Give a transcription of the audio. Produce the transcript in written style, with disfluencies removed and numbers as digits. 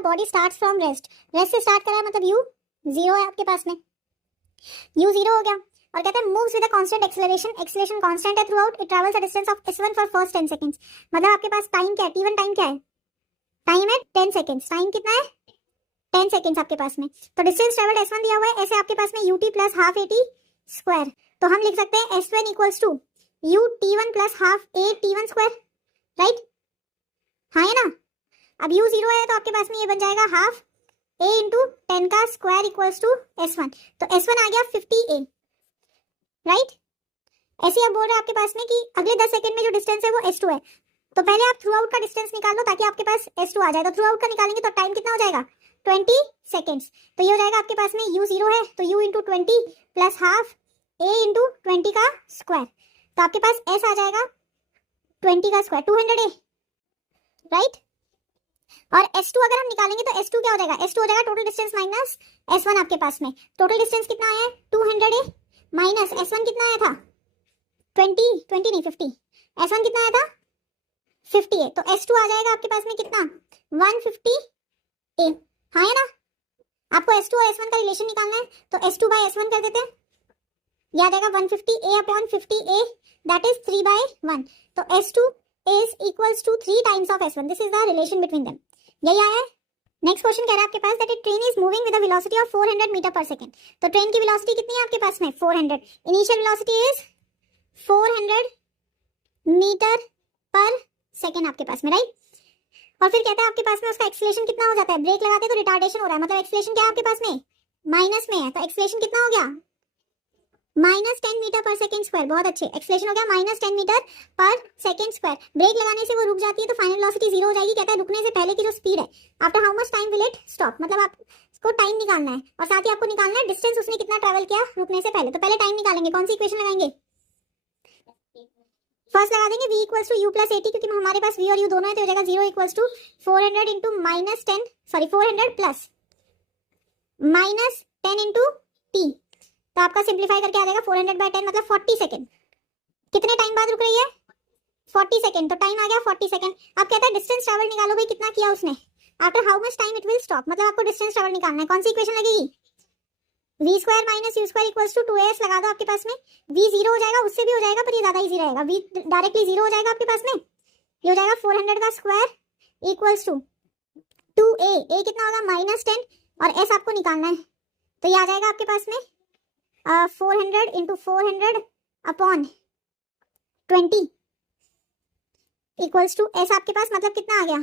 Body starts from rest, rest से start करा है मतलब यू जीरो है आपके पास में, यू जीरो हो गया। और कहते हैं moves with a constant acceleration, acceleration constant है throughout, it travels a distance of s1 for first 10 seconds. मतलब आपके पास टाइम क्या है, t1 टाइम क्या है, टाइम है 10 सेकंड्स, टाइम कितना है 10 सेकंड्स आपके पास में। तो डिस्टेंस ट्रैवल्ड s1 दिया हुआ है, ऐसे आपके पास में ut plus half at square, तो हम लिख सकते हैं s1 equals to ut1 plus half at1 square, right, हाँ है ना। अब u जीरो है तो आपके पास में ये बन जाएगा हाफ a इंटू 10 का स्क्वायर इक्वल्स टू s1, तो s1 आ गया 50a, राइट। ऐसे अब बोल रहे हैं आपके पास में कि अगले 10 सेकंड में जो डिस्टेंस है वो s2 है, तो पहले आप थ्रू आउट का डिस्टेंस निकाल लो ताकि आपके पास s2 आ जाए। तो थ्रू आउट का निकालेंगे तो टाइम कितना हो जाएगा 20 सेकंड्स, तो ये हो जाएगा आपके पास में u जीरो है तो u into 20 plus half a into 20 का स्क्वायर, तो आपके पास s आ जाएगा 20 का स्क्वायर 200a, राइट। और s2 अगर हम निकालेंगे तो s2 क्या हो जाएगा, s2 हो जाएगा टोटल डिस्टेंस माइनस s1 आपके पास में, टोटल डिस्टेंस कितना आया है 200a माइनस s1 कितना आया था 20 नहीं 50, s1 कितना आया था 50a, तो s2 आ जाएगा आपके पास में कितना 150a, हाँ है ना। आपको s2 और s1 का रिलेशन निकालना है तो s2 बाय s1 कर देते हैं, याद आएगा 150a upon 50a that is 3/1, तो s2 is equals to 3 times of s1, this is the relation between them, यही आया है। नेक्स्ट क्वेश्चन कह रहा है आपके पास that train is moving with a velocity of 400 meter per second, तो ट्रेन की वेलोसिटी कितनी है आपके पास में 400, initial velocity is 400 meter per second आपके पास में, राइट। और फिर कहता है आपके पास में उसका एक्सीलरेशन कितना हो जाता है, ब्रेक लगाते तो रिटार्डेशन हो रहा है, मतलब एक्सीलरेशन क्या है आपके पास में माइनस में है, तो एक्सीलरेशन कितना हो गया -10 मीटर पर सेकंड स्क्वायर, बहुत अच्छे, एक्सीलरेशन हो गया -10 metre per second square. Break लगाने से वो रुक जाती है तो फाइनल वेलोसिटी जीरो हो जाएगी। कहता है रुकने से पहले की जो स्पीड है after how much time will it stop, मतलब आपको टाइम निकालना है और साथ ही आपको निकालना है डिस्टेंस उसने कितना ट्रैवल किया रुकने से पहले। तो पहले टाइम निकालेंगे, कौन सी इक्वेशन लगाएंगे, फर्स्ट लगा देंगे v equals to u plus 80, क्योंकि हमारे पास v और u दोनों है तो हो जाएगा 0 equals to 400 into -10 sorry 400 plus -10 into t, तो आपका सिंप्लीफाई करके आ जाएगा 400/10 मतलब 40 सेकंड। कितने टाइम बाद रुक रही है 40 सेकंड, तो टाइम आ गया 40 सेकंड। अब कहता है डिस्टेंस ट्रैवल निकालो भाई, कितना किया उसने, after how much time it will stop, मतलब आपको डिस्टेंस ट्रैवल निकालना है। कौन सी इक्वेशन लगेगी v square minus u square equals to 2as लगा दो आपके पास में, v जीरो हो जाएगा, उससे भी हो जाएगा पर ये ज्यादा इजी रहेगा, v डायरेक्टली जीरो हो जाएगा आपके पास में, ये हो जाएगा 400 का square equals to 2a, a कितना होगा -10 और s आपको निकालना है, तो ये आ जाएगा आपके पास में 400 into 400 upon 20 equals to s आपके पास मतलब कितना आ गया